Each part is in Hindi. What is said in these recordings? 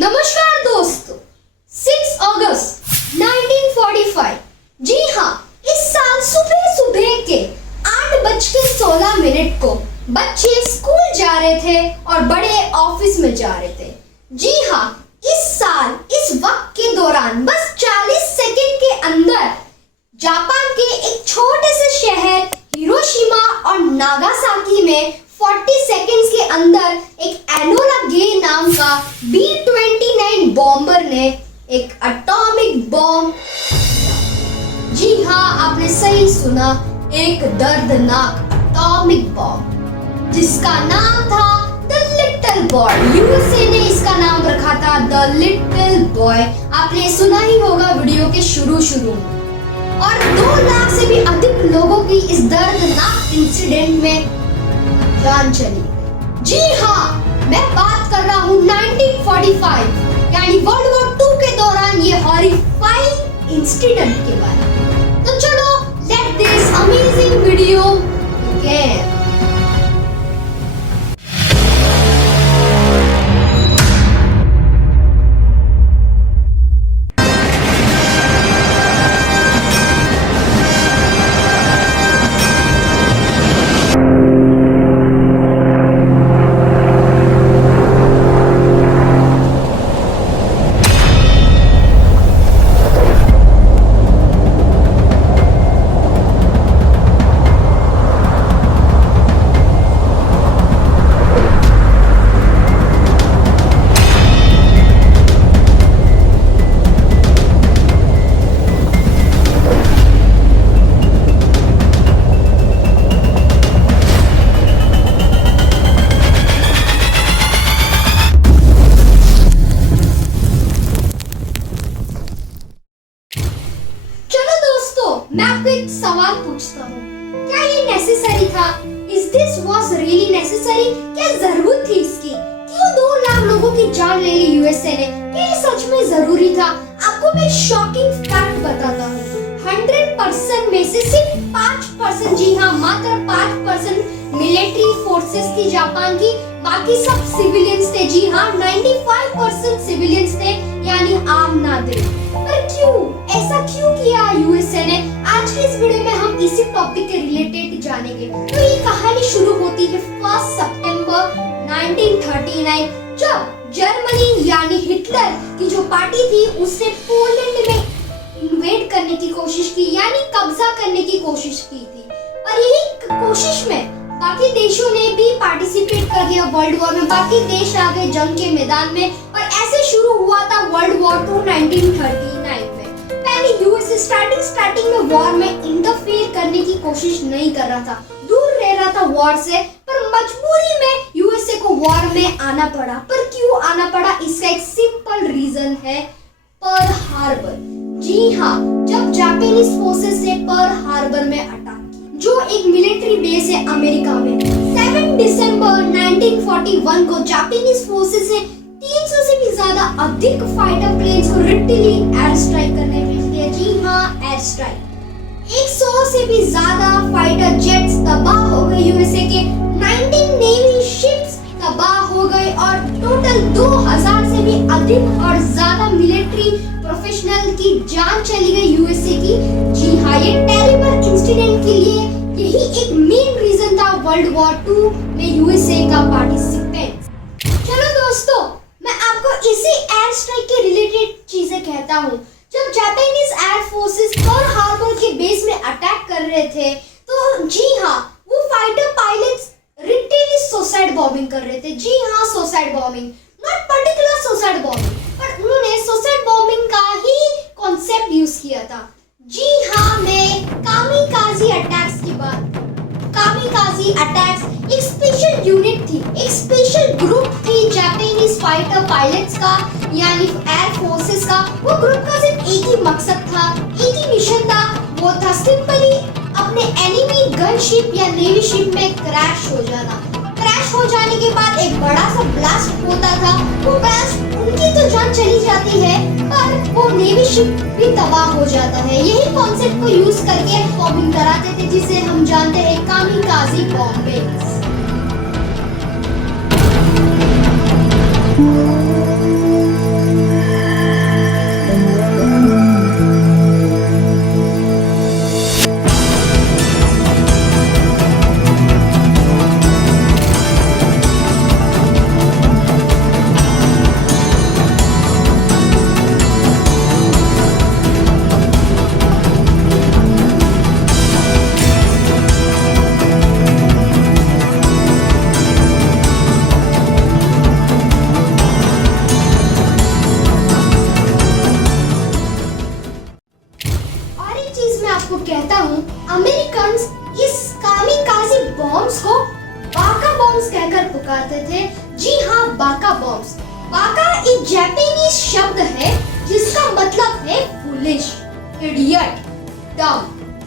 नमस्कार दोस्तों, 6 अगस्त 1945। जी हाँ, इस साल सुबह सुबह के 8:16 को बच्चे स्कूल जा रहे थे और बड़े ऑफिस में जा रहे थे। जी हाँ, इस साल इस वक्त के दौरान बस 40 सेकंड के अंदर जापान के एक छोटे से शहर हिरोशिमा और नागासाकी में 40 सेकंड्स के अंदर एक एनोला गे नाम का B-29 बॉम्बर ने एक एटॉमिक बॉम्ब, जी हाँ आपने सही सुना, एक दर्दनाक एटॉमिक बॉम्ब जिसका नाम था द लिटिल बॉय। यूएसए ने इसका नाम रखा था द लिटिल बॉय। आपने सुना ही होगा वीडियो के शुरू में। और 2 लाख से भी अधिक लोगों की इस दर्दनाक इंसिडेंट में जान चली। जी हाँ, मैं बात कर रहा हूँ 1945 यानी वर्ल्ड वॉर 2 के दौरान ये हॉरिफाइंग इंसिडेंट के बारे में। तो चलो let this amazing video begin. मैं आपको एक सवाल पूछता हूँ, क्या ये नेसेसरी था? Is this was really necessary? क्या जरूरत थी इसकी? क्यों 2 लाख लोगों की जान ले ली यूएसए ने? क्या ये सच में जरूरी था? आपको मैं शॉकिंग फैक्ट बताता हूँ। 100% में से सिर्फ 5%, जी हाँ मात्र 5% मिलिट्री फोर्सेस थी जापान की, बाकी सब सिविलियंस थे। जी हाँ, 95% सिविलियंस थे, यानी आम नागरिक। पर क्यों ऐसा क्यों किया यूएसए ने? आज के इस वीडियो में हम इसी टॉपिक के रिलेटेड जानेंगे। तो ये कहानी शुरू होती है 1 सितंबर 1939, जब जर्मनी यानी हिटलर की जो पार्टी थी उसने पोलैंड में इन्वेड करने की कोशिश की, यानी कब्जा करने की कोशिश की थी। और यही कोशिश में बाकी देशों ने भी पार्टिसिपेट कर लिया वर्ल्ड वॉर में। बाकी देश आ गए जंग के मैदान में और ऐसे शुरू हुआ था वर्ल्ड वॉर 2 1939 में। पहले यूएसए स्टार्टिंग में वॉर में इंटरफेयर करने की कोशिश नहीं कर रहा था, दूर रह रहा था वॉर से, पर मजबूरी में यूएसए को वॉर में आना पड़ा। पर क्यों आना पड़ा? इसका एक सिंपल रीजन है, पर्ल हार्बर। जी हाँ, जब जापानीज फोर्सेस ने पर्ल हार्बर में अटैक, जो एक मिलिट्री बेस है अमेरिका में, 7 दिसंबर 1941 को जापानीज फोर्सेस ने 300 से भी ज्यादा अधिक फाइटर प्लेन्स को रिपीटली एयर स्ट्राइक करने भेज दिया। जी हाँ, एयर स्ट्राइक। 100 से भी ज्यादा फाइटर जेट्स तबाह हो गए यूएसए के, 19 नेवी शिप्स तबाह हो गए और टोटल 2000 से भी अधिक और ज्यादा मिलिट्री प्रोफेशनल की जान चली गई यूएसए की। जी हाँ, ये टेरिबल इंसिडेंट के लिए यही एक मेन रीजन था वर्ल्ड वॉर 2 में यूएसए का पार्टिसिपेंट। चलो दोस्तों, मैं आपको इसी एयर स्ट्राइक के रिलेटेड चीजें कहता हूँ। जब Japanese air forces Pearl Harbor के बेस में अटैक कर रहे थे, तो जी हाँ, वो फाइटर पायलट्स रिटेली सुसाइड बॉम्बिंग कर रहे थे। जी हाँ, suicide bombing, not particular suicide bombing, पर उन्होंने सुसाइड बॉम्बिंग का ही कॉन्सेप्ट यूज किया था। जी हाँ, मैं कामिकाजी अटैक्स की बात, कामिकाजी अटैक्स एक स्पेशल यूनिट थी, एक स्पेशल ग्रुप थी जापानीज फाइटर पायलट्स का, यानी एयर फोर्सेस का। वो ग्रुप का सिर्फ एक ही मकसद था, एक ही मिशन था, वो था सिंपली अपने एनिमी गनशिप या नेवी शिप में क्रैश हो जाना। क्रैश हो जाने के बाद एक बड़ा सा ब्लास्ट होता था, वो ब्लास्ट उनकी तो जान चली जाती है, पर वो नेवी शिप भी तबाह हो जाता है। यही कॉन्सेप्ट को यूज करके बॉम्बिंग कराते थे, जिसे हम जानते हैं कामिकाजी बॉम्बिंग। और एक चीज मैं आपको कहता हूँ, अमेरिकन्स इस कामिकाज़ी बॉम्ब्स को बाका बॉम्ब्स कहकर पुकारते थे। जी हाँ, बाका बॉम्ब्स। बाका एक जापानीज शब्द है जिसका मतलब है फूलिश, इडियट, डम।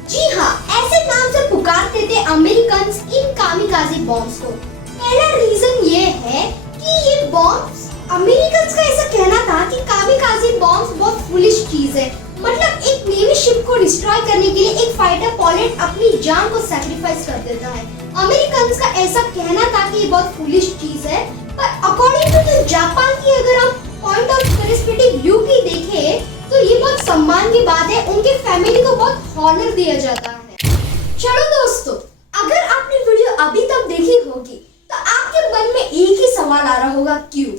जी हाँ, ऐसे नाम से पुकारते थे अमेरिकन्स इन कामिकाज़ी बॉम्ब्स को। पहला रीजन ये है कि ये बॉम्ब्स, अमेरिकन्स का ऐसा कहना था कि कामिकाज़ी बॉम्ब्स बहुत फूलिश चीज है। मतलब एक नेवी शिप को डिस्ट्रॉय करने के लिए एक फाइटर पायलट अपनी जान को सैक्रिफाइस कर देता है। अमेरिकन्स का ऐसा कहना था कि ये बहुत फूलिश चीज है। पर अकॉर्डिंग टू जापान की अगर हम पॉइंट ऑफ पर्सपेक्टिव व्यू की देखें तो ये बहुत सम्मान की बात है। उनके फैमिली को बहुत ऑनर दिया जाता है। चलो दोस्तों, अगर आपने वीडियो अभी तक देखी होगी तो आपके मन में एक ही सवाल आ रहा होगा, क्यों?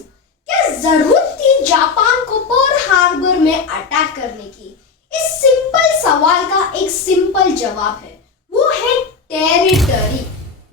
क्या जरूरत थी जापान को पर्ल हार्बर में अटैक करने की? इस सिंपल सवाल का एक सिंपल जवाब है, वो है टेरिटरी।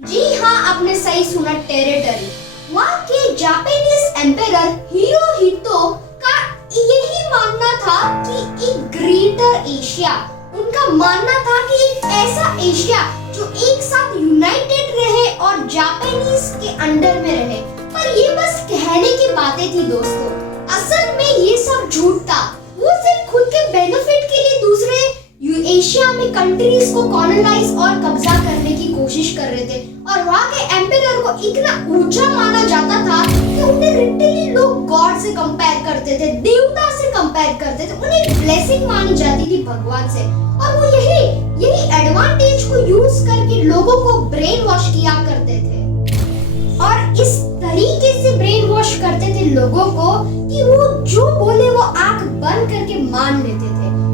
जी हाँ, आपने सही सुना, टेरिटरी। वहाँ के जापानीज एम्परर हिरोहितो का यही मानना था कि एक ग्रेटर एशिया, उनका मानना था कि एक ऐसा एशिया जो एक साथ यूनाइटेड रहे और जापानीज के अंडर में रहे। पर ये बस कहने की बातें थी दोस्तों, असल में ये सब झूठ था। वो सिर्फ खुद के बेनिफिट के लिए दूसरे एशिया में कंट्रीज को कॉलोनाइज और कब्जा करने की कोशिश कर रहे थे। और वहाँ के एम्परर को इतना ऊंचा माना जाता था कि उन्हें लिटरली लोग गॉड से कंपेयर करते थे, देवता से कंपेयर करते थे। उन्हें ब्लेसिंग मानी जाती थी भगवान से। और वो यही एडवांटेज को यूज करके लोगों को ब्रेन वॉश किया करते थे। और इस तरीके से ब्रेन वॉश करते थे लोगों को कि वो जो बोले वो आंख बंद करके मान लेते थे।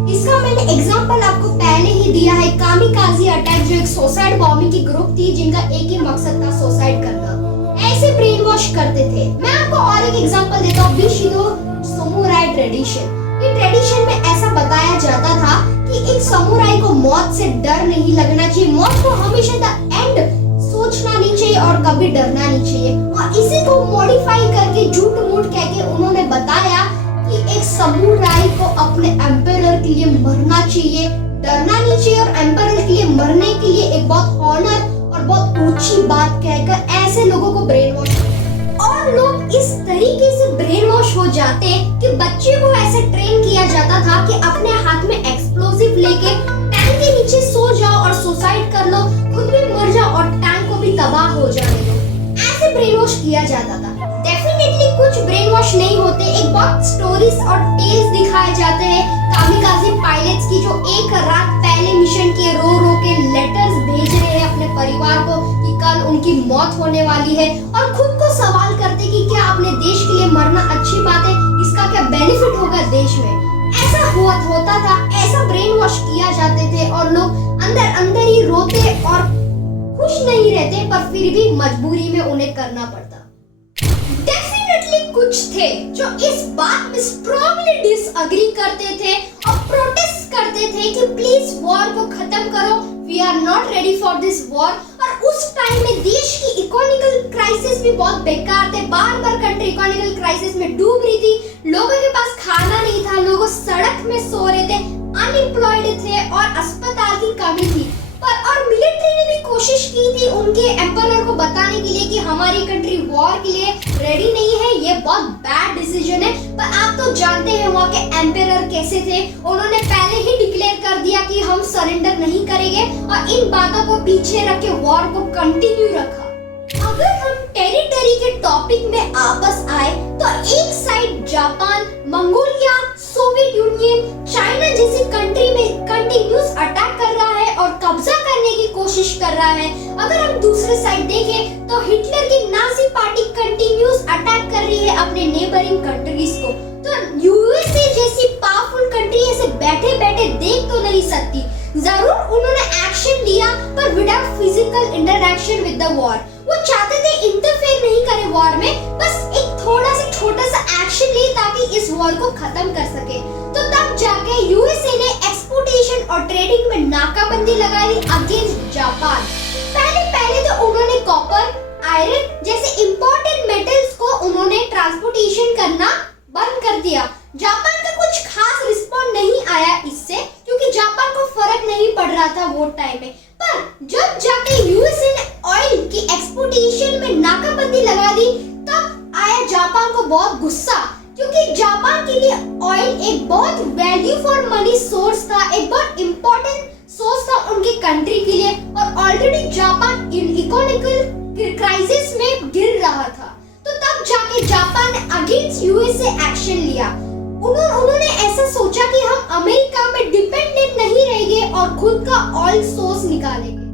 इसका मैंने एग्जांपल आपको पहले ही दिया है, कामिकाज़ी अटैक, जो एक सुसाइड बॉम्बिंग की ग्रुप थी जिनका एक ही मकसद था सुसाइड करना। ऐसे ब्रेन वॉश करते थे। मैं आपको और एक एग्जांपल देता हूँ, बुशिडो समुराई ट्रेडिशन। ये ट्रेडिशन में ऐसा बताया जाता था कि एक समुराई को मौत से डर नहीं लगना चाहिए, मौत को हमेशा द एंड सोचना नहीं चाहिए और कभी डरना नहीं चाहिए। और इसी को मॉडिफाई करके झूठ मूठ कह के उन्होंने बताया कि एक समुराई को अपने एम्परर के लिए मरना चाहिए, डरना नहीं चाहिए। और एम्परर के लिए मरने के लिए एक बहुत ऑनर और बहुत ऊंची बात कहकर ऐसे लोगों को ब्रेन वॉश, और लोग इस तरीके से ब्रेन वॉश हो जाते कि बच्चे को ऐसे ट्रेन किया जाता था कि अपने हाथ में एक्सप्लोसिव लेके टैंक के नीचे सो जाओ और सुसाइड कर लो, खुद भी मर जाओ और टैंक को भी तबाह हो जाने दो। ऐसे ब्रेन वॉश किया जाता था। डेफिनेटली कुछ ब्रेन वॉश नहीं होते, एक बहुत स्टोरीज और टेल्स दिखाए जाते हैं कामिकाज़ी पायलट्स की, जो एक रात पहले मिशन के रो के लेटर्स भेज रहे हैं अपने परिवार को कि कल उनकी मौत होने वाली है, और खुद को सवाल करते कि क्या अपने देश के लिए मरना अच्छी बात है, इसका क्या बेनिफिट होगा देश में। ऐसा होता था, ऐसा ब्रेन वॉश किया जाते थे और लोग अंदर ही रोते और खुश नहीं रहते, पर फिर भी मजबूरी में उन्हें करना पड़ता। डेफिनेटली कुछ थे जो इस बात में स्ट्रांगली डिसएग्री करते थे और प्रोटेस्ट करते थे कि प्लीज वॉर को खत्म करो, we are not ready for this war. और उस टाइम में देश की इकोनॉमिकल क्राइसिस भी बहुत बेकार थे, बार कंट्री इकोनॉमिकल क्राइसिस में डूब रही थी, लोगों के पास खाना नहीं था, लोग सड़क में सो रहे थे, अनएम्प्लॉयड थे और अस्पताल की कमी थी। और मिलिट्री ने भी कोशिश की थी उनके एम्परर को बताने के लिए कि हमारी कंट्री वॉर के लिए रेडी नहीं है, ये बहुत बैड डिसीजन है। पर आप तो जानते हैं वहाँ के एम्परर कैसे थे, उन्होंने पहले ही डिक्लेयर कर दिया कि हम सरेंडर नहीं करेंगे और इन बातों को पीछे रख के वॉर को कंटिन्यू रखा। अगर हम टेरिटरी के टॉपिक में आपस आए तो एक side Japan, Mongolia, Soviet union, China जैसी कंट्री में कंटिन्यूस अटैक कर रहा है और कब्जा करने की कोशिश कर रहा है। अगर हम दूसरे साइड देखें तो हिटलर की नाजी पार्टी कंटिन्यूस अटैक कर रही है अपने नेबरिंग कंट्रीज को। तो यूएसए जैसी पावरफुल कंट्री ऐसे बैठे बैठे देख तो नहीं सकती। जरूर उन्होंने एक्शन लिया पर without physical interaction with the war. वो चाहते थे इंटरफेयर नहीं करे वॉर में, बस एक थोड़ा सा छोटा सा एक्शन ले ताकि इस वॉर को खत्म कर सके। तो तब जाके यूएसए ने एक्सपोर्टेशन और ट्रेडिंग में नाकाबंदी लगाई अगेंस्ट जापान। पहले तो उन्होंने कॉपर, आयरन जैसे इंपॉर्टेंट मेटल्स को उन्होंने ट्रांसपोर्टेशन करना बंद कर दिया। जापान का कुछ खास रिस्पॉन्स नहीं आया इससे, क्योंकि जापान को फर्क नहीं पड़ रहा था वो टाइम में। पर जब जाके यूएसए ने ऑयल की एक्सपोर्टेशन में नाकाबंदी लगा दी, तब आया जापान को बहुत गुस्सा, क्योंकि जापान के लिए ऑयल एक बहुत वैल्यू फॉर मनी सोर्स था, एक बहुत इंपॉर्टेंट सोर्स था उनके कंट्री के लिए। और ऑलरेडी जापान इकोनॉमिकल क्राइसिस में गिर रहा था। तो तब जाके जापान ने अगेंस्ट यूएसए एक्शन लिया। उन्होंने ऐसा सोचा कि हम अमेरिका में डिपेंडेंट नहीं रहेंगे और खुद का ऑयल सोर्स निकालेंगे।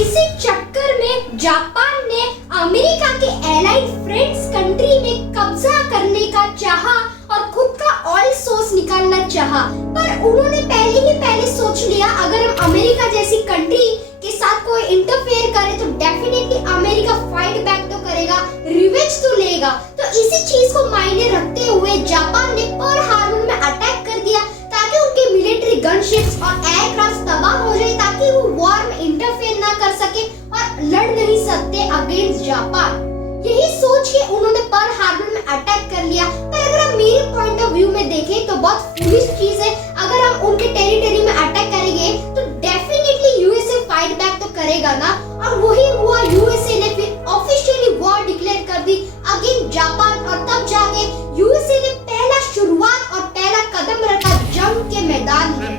इसी चक्कर में जापान ने अमेरिका के एलाइड फ्रेंड्स कंट्री में कब्जा करने का चाहा और खुद का ऑयल सोर्स निकालना चाहा। पर उन्होंने पहले सोच लिया अगर हम अमेरिका जैसी कंट्री के साथ कोई इंटरफेयर करे तो डेफिनेटली अमेरिका फाइट बैक तो करेगा, रिवेंज तो लेगा। तो इसी चीज को मायने रखते हुए जापान ने पर्ल हार्बर में अटैक कर दिया ताकि उनके मिलिट्री गनशिप्स और एयरक्राफ्ट तबाह हो जाए, ताकि वो वॉर में इंटरफेयर ना कर सके और लड़ नहीं सकते अगेंस्ट जापान। यही सोच के उन्होंने पर्ल हार्बर में अटैक कर लिया। पर अगर हम मेरे पॉइंट ऑफ व्यू में देखें तो बहुत फूलिश चीज है। अगर हम उनके टेरिटरी में अटैक करेंगे तो डेफिनेटली यूएसए फाइट बैक तो करेगा ना। और वही हुआ, यूएसए ने फिर ऑफिशियली वॉर डिक्लेयर कर दी अगेंस्ट जापान। और तब जाके यूएसए ने पहला शुरुआत और पहला कदम रखा जंग के मैदान में।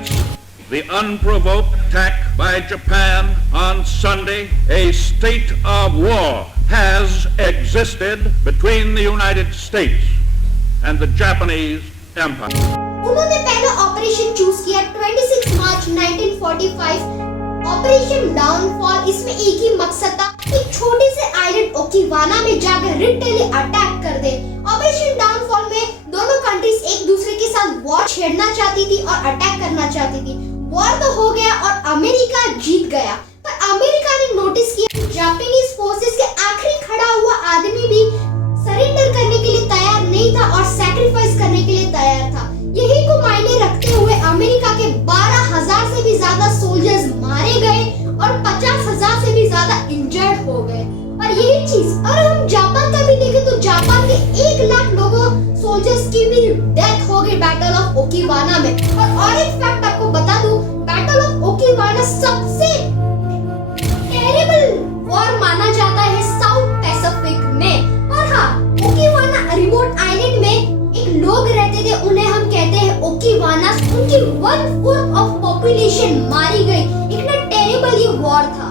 The unprovoked attack by Japan on Sunday, a state of war has existed between the United States and the Japanese Empire. उन्होंने पहला ऑपरेशन चूज किया 26 मार्च 1945, ऑपरेशन डाउनफॉल। इसमें एक ही मकसद था, एक छोटे से आइलैंड ओकिवाना में जाकर रिटेली अटैक कर दे। ऑपरेशन डाउनफॉल में दोनों कंट्रीज एक दूसरे के साथ वॉर छेड़ना चाहती थी और अटैक करना चाहती थी। वॉर तो हो गया और अमेरिका जीत गया, पर अमेरिका ने नोटिस किया जापानीज फोर्सेस के आखिरी खड़ा हुआ आदमी भी सरेंडर करने के लिए तैयार नहीं था और सैक्रिफाइस करने के लिए तैयार था। यही को मायने रखते हुए अमेरिका के 12,000 से भी ज्यादा सोल्जर्स मारे गए और 50,000 से भी ज्यादा इंजर्ड हो गए। और यही चीज और हम जापान का भी देखें तो जापान के 1 लाख लोगों सोल्जर्स की भी डेथ हो गई बैटल ऑफ ओकिवाना में। और एक फैक्ट आपको बता दूं, बैटल ऑफ ओकिवाना सबसे टेरिबल वॉर माना जाता है साउथ पैसिफिक में। और हाँ, ओकिवाना रिमोट आइलैंड में एक लोग रहते थे, उन्हें हम कहते हैं ओकिवाना। उनकी 1/4 ऑफ पॉपुलेशन मारी गई। इतना टेरिबल ये वॉर था।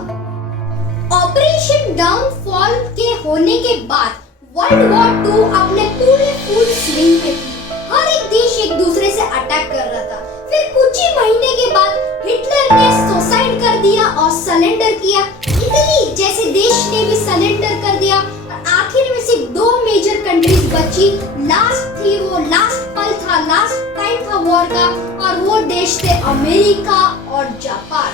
ऑपरेशन डाउनफॉल के होने के बाद वर्ल्ड वॉर 2 अपने पूरे फुल स्विंग में थी। हर एक देश एक दूसरे से अटैक कर रहा था। फिर कुछ ही महीने के बाद हिटलर ने सुसाइड कर दिया और सरेंडर किया। इटली जैसे देश ने भी सरेंडर कर दिया और आखिर में सिर्फ 2 मेजर कंट्रीज बची। लास्ट पल था, लास्ट टाइम था वॉर का, और वो देश थे अमेरिका और जापान।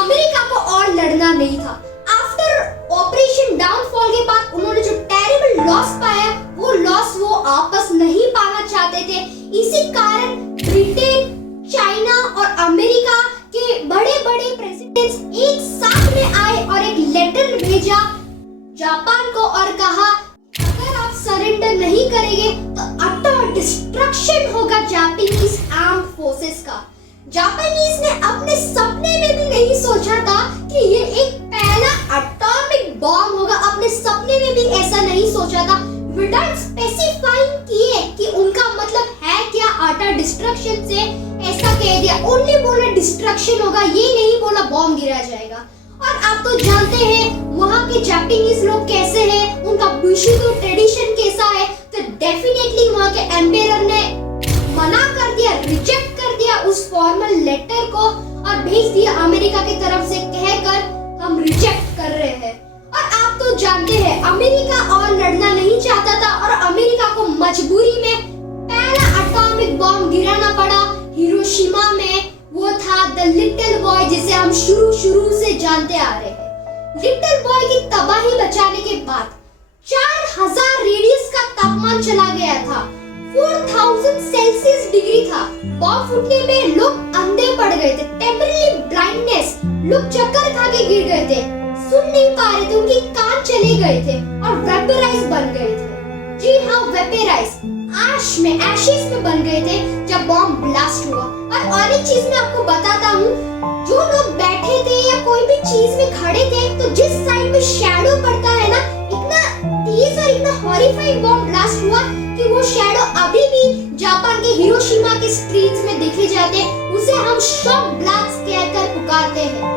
अमेरिका को और लड़ना नहीं था। आफ्टर ऑपरेशन डाउनफॉल के बाद उन्होंने जो टेरिबल लॉस पाया, वो लॉस वो आपस नहीं पाना चाहते थे। इसी कारण ब्रिटेन, चाइना और अमेरिका के बड़े-बड़े प्रेसिडेंट्स एक साथ में आए और एक लेटर भेजा जापान को और कहा अगर आप सरेंडर नहीं करेंगे तो अटर डिस्ट्रक्शन होगा जापानीज आर्म्ड फोर्सेस का। जापानीज ने अपने सपने में भी नहीं सोचा था कि ये एक पहला एटॉमिक बॉम्ब होगा। अपने सपने में भी ऐसा नहीं सोचा था। विदाउट स्पेसिफाइंग किए कि उनका मतलब है क्या अटर डिस्ट्रक्शन से, ऐसा कह दिया। ओनली बोला डिस्ट्रक्शन होगा, ये नहीं बोला बॉम्ब गिरा जाएगा। और आप तो जानते हैं वहाँ के जापानीज लोग कैसे हैं, उनका बुशिडो ट्रेडिशन कैसा है। तो डेफिनेटली वहाँ के एम्पायर ने मना कर दिया, रिजेक्ट कर दिया उस फॉर्मल लेटर को और भेज दिया अमेरिका की तरफ से कहकर हम रिजेक्ट कर रहे हैं। और आप तो जानते हैं अमेरिका और लड़ना नहीं चाहता था और अमेरिका को मजबूरी में पहला एटॉमिक बॉम्ब गिराना पड़ा हिरोशिमा में। वो था द लिटिल बॉय, जिसे हम शुरू से जानते आ रहे हैं। लिटिल बॉय की तबाही बचाने के बाद 4000 रेडियस का तापमान चला गया था, 4000 सेल्सियस डिग्री था। बॉम्ब फूटने में लोग अंधे पड़ गए थे, टेम्परेरी ब्लाइंडनेस, लोग चक्कर खा के गिर गए थे, सुन नहीं पा रहे थे, उनके कान चले गए थे और वेपराइज बन गए थे। जी हाँ, वेपराइज, एशेस में बन गए थे जब बॉम्ब ब्लास्ट हुआ। और एक चीज मैं आपको बताता हूँ, जो लोग बैठे थे या कोई भी चीज में खड़े थे, तो जिस साइड में शैडो पड़ता है ना, इतना तेज और इतना हॉरिफाइंग बॉम्ब ब्लास्ट हुआ कि वो शैडो अभी भी जापान के हिरोशिमा के स्ट्रीट्स में देखे जाते हैं। उसे हम शॉक ब्लास्ट कहकर पुकारते हैं।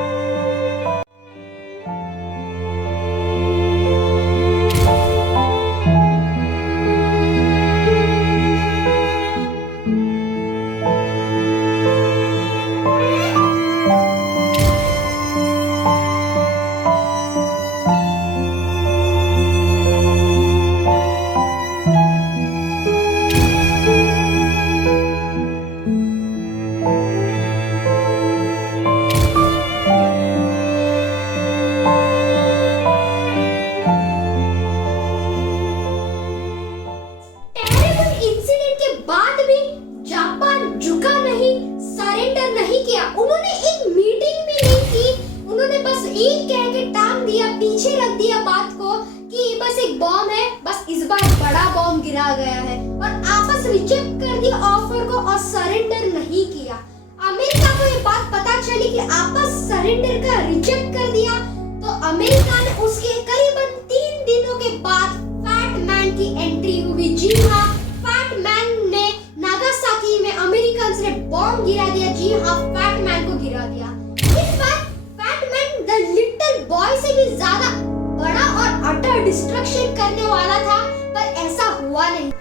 गिरा गया है और आपस रिजेक्ट कर दिया ऑफर को और सरेंडर नहीं किया। अमेरिका को ये बात पता चली कि आपस सरेंडर का रिजेक्ट कर दिया, तो अमेरिका ने उसके करीबन 3 दिनों के बाद फैट मैन की एंट्री हुई। जी हाँ, फैट मैन ने नागासाकी में अमेरिकन्स ने बॉम्ब गिरा दिया। जी हाँ, फैट मैन को गिरा दिया। इस बार Fat Man the Little Boy से भी ज्यादा बड़ा और अटर डिस्ट्रक्शन करने वाला था, पर ऐसा हुआ नहीं,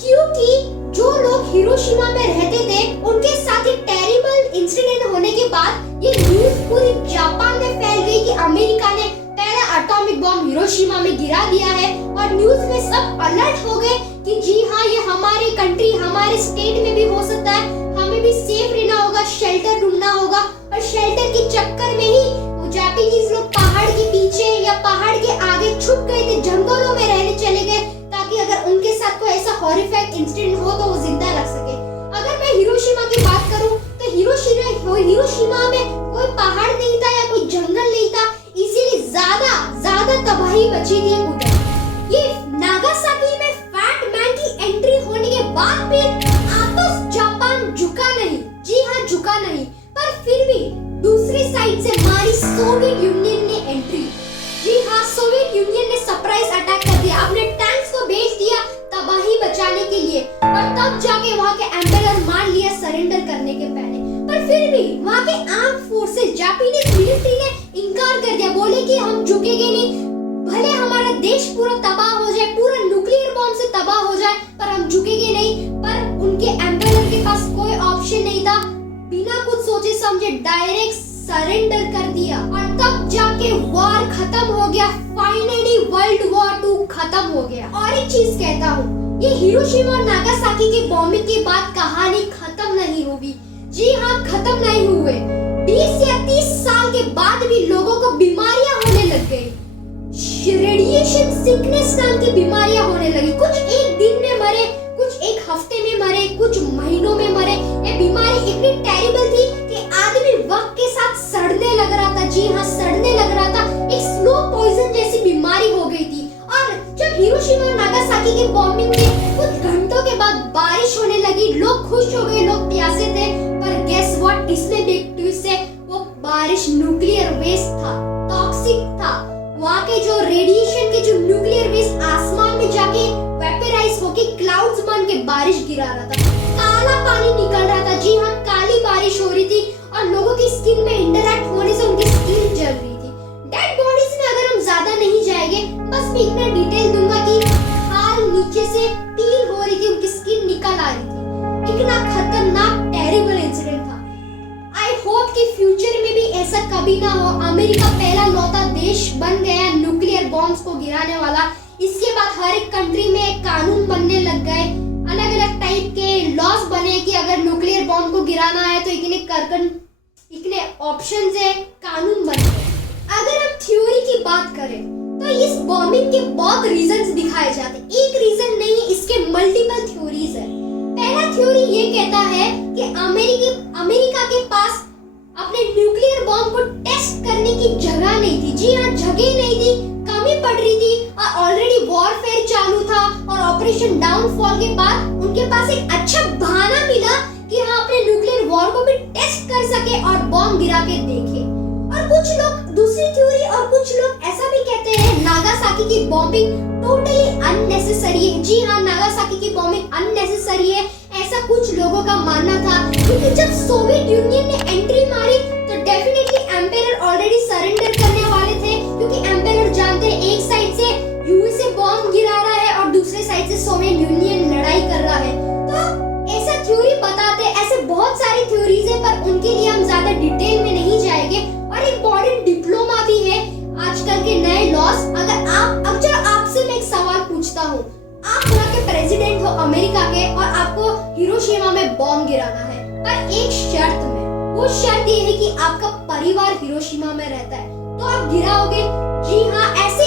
क्योंकि जो लोग हिरोशिमा में रहते थे उनके साथ एक टेरिबल इंसिडेंट होने के बाद ये न्यूज़ पूरी जापान में फैल गई कि अमेरिका ने पहला एटॉमिक बॉम्ब हिरोशिमा में गिरा दिया है। और न्यूज़ में सब अलर्ट हो गए कि जी हाँ, ये हमारी कंट्री, हमारे स्टेट में भी हो सकता है, हमें भी सेफ रहना होगा, शेल्टर ढूंढना होगा। और शेल्टर के चक्कर में ही जापानीज लोग पहाड़ के पीछे या पहाड़ के आगे छुप गए थे, जंगलों में रहने चले गए, ताकि अगर उनके साथ कोई ऐसा हॉरिफाइंग इंसिडेंट हो तो वो जिंदा रह सके। अगर मैं हिरोशिमा की बात करूं तो हिरोशिमा में कोई पहाड़ नहीं था या कोई जंगल नहीं था, इसीलिए ज्यादा तबाही मची थी उधर। ये नागासाकी में फैट मैन की एंट्री होने के बाद भी आपस जापान झुका नहीं। जी हाँ, झुका नहीं, पर फिर भी दूसरी साइड से हमारी सोवियत यूनियन ने एंट्री। जी हाँ, सोवियत यूनियन ने सरप्राइज अटैक कर दिया, अपने टैंक्स को भेज दिया तबाही बचाने के लिए, और तब जाके वहाँ के एम्पायर मान लिया सरेंडर करने के पहले। पर फिर भी वहाँ के आर्म फोर्सेस, जापानीज मिलिट्री ने इनकार कर दिया, बोले कि हम झुकेंगे नहीं, भले हमारा देश पूरा तबाह हो जाए, पूरा न्यूक्लियर बॉम्ब से तबाह हो जाए, पर हम झुकेंगे नहीं। पर उनके एम्पायर के पास कोई ऑप्शन नहीं था, बिना कुछ सोचे समझे डायरेक्ट सरेंडर कर दिया, और तब जाके वॉर खत्म हो गया। फाइनली वर्ल्ड वॉर 2 खत्म हो गया। और एक चीज कहता हूँ, ये हिरोशिमा और नागासाकी के बॉम्बिंग के बाद कहानी खत्म नहीं हुई। जी हाँ, खत्म नहीं हुए। 20 या 30 साल के बाद भी लोगों को बीमारियां होने लग गई, रेडिएशन सिकनेस नाम की बीमारियां होने लगी। कुछ एक दिन में मरे, कुछ एक हफ्ते में मरे, कुछ महीनों में मरे। ये बीमारी इतनी टेरिबल थी कि आदमी वक्त के साथ सड़ने लग रहा था। जी हाँ, सड़ने लग रहा था, एक स्लो पॉइजन जैसी बीमारी हो गई थी। और जब हिरोशिमा और नागासाकी के बॉम्बिंग के कुछ घंटों के बाद बारिश होने लगी, लोग खुश हो गए, लोग प्यासे थे, पर गेस व्हाट, इसमें बिग ट्विस्ट है, वो बारिश न्यूक्लियर वेस्ट था, टॉक्सिक था। वहाँ के जो रेडिएशन के जो न्यूक्लियर वेस्ट आसमान में जाके वेपराइज होके क्लाउड्स बन के बारिश गिरा रहा था। अभी ना हो, अमेरिका पहला लौता देश बन गया न्यूक्लियर बॉम्ब्स को गिराने वाला। इसके बाद हर एक कंट्री में कानून बनने लग गए, अलग अलग टाइप के लॉज बने कि अगर न्यूक्लियर बॉम्ब को गिराना है तो इतने ऑप्शंस है, कानून बन गए। अगर हम थ्योरी की बात करें तो इस बॉम्बिंग के बहुत रीजंस दिखाए जाते हैं, एक रीजन नहीं, इसके मल्टीपल थ्योरीज है। पहला थ्योरी ये कहता है कि अमेरिका के पास अपने न्यूक्लियर बॉम्ब को टेस्ट करने की जगह नहीं थी। जी हाँ, जगह नहीं थी, कमी पड़ रही थी और ऑलरेडी वॉरफेयर चालू था और ऑपरेशन डाउनफॉल के बाद उनके पास एक अच्छा बहाना मिला कि हाँ अपने न्यूक्लियर वॉर को भी टेस्ट कर सके और बॉम्ब गिरा के देखे। और कुछ लोग दूसरी थ्योरी और कुछ लोग ऐसा भी कहते हैं नागासाकी की बॉम्बिंग टोटली अननेसेसरी है। जी हाँ, नागासाकी की बॉम्बिंग अननेसेसरी है, ऐसा कुछ लोगों का मानना था। क्योंकि जब सोवियत यूनियन ने एंट्री मारी तो डेफिनेटली एम्पायर ऑलरेडी सरेंडर करने वाले थे, क्योंकि एम्पायर जानते हैं एक साइड से यूएसए बॉम्ब गिरा रहा है और दूसरे साइड से सोवियत यूनियन लड़ाई कर रहा है। तो ऐसा थ्योरी बताते, ऐसे बहुत सारी थ्योरीज है, पर उनके लिए हम ज्यादा डिटेल में नहीं जाएंगे। और एक मॉडर्न डिप्लोमा भी है आजकल के नए लॉस। अगर आप अब चलो आपसे मैं एक सवाल पूछता हूँ, आप वहाँ के प्रेसिडेंट हो अमेरिका के और आपको हिरोशिमा में बॉम्ब गिराना है, पर एक शर्त में, वो शर्त ये है कि आपका परिवार हिरोशिमा में रहता है, तो आप गिराओगे? जी हाँ, ऐसे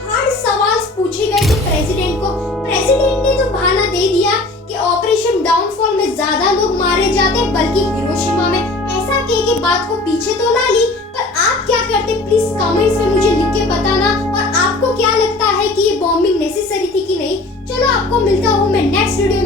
हार्ड सवाल पूछे गए थे प्रेसिडेंट को। प्रेसिडेंट ने तो बहाना दे दिया कि ऑपरेशन डाउनफॉल में ज्यादा लोग मारे जाते, बल्कि हिरोशिमा में ऐसा कह के बात को पीछे तो ला ली। पर आप क्या करते, प्लीज कमेंट्स में मुझे लिख के बताना। और आपको क्या लगता है कि ये बॉम्बिंग नेसेसरी थी कि नहीं? चलो आपको मिलता हूँ मैं नेक्स्ट वीडियो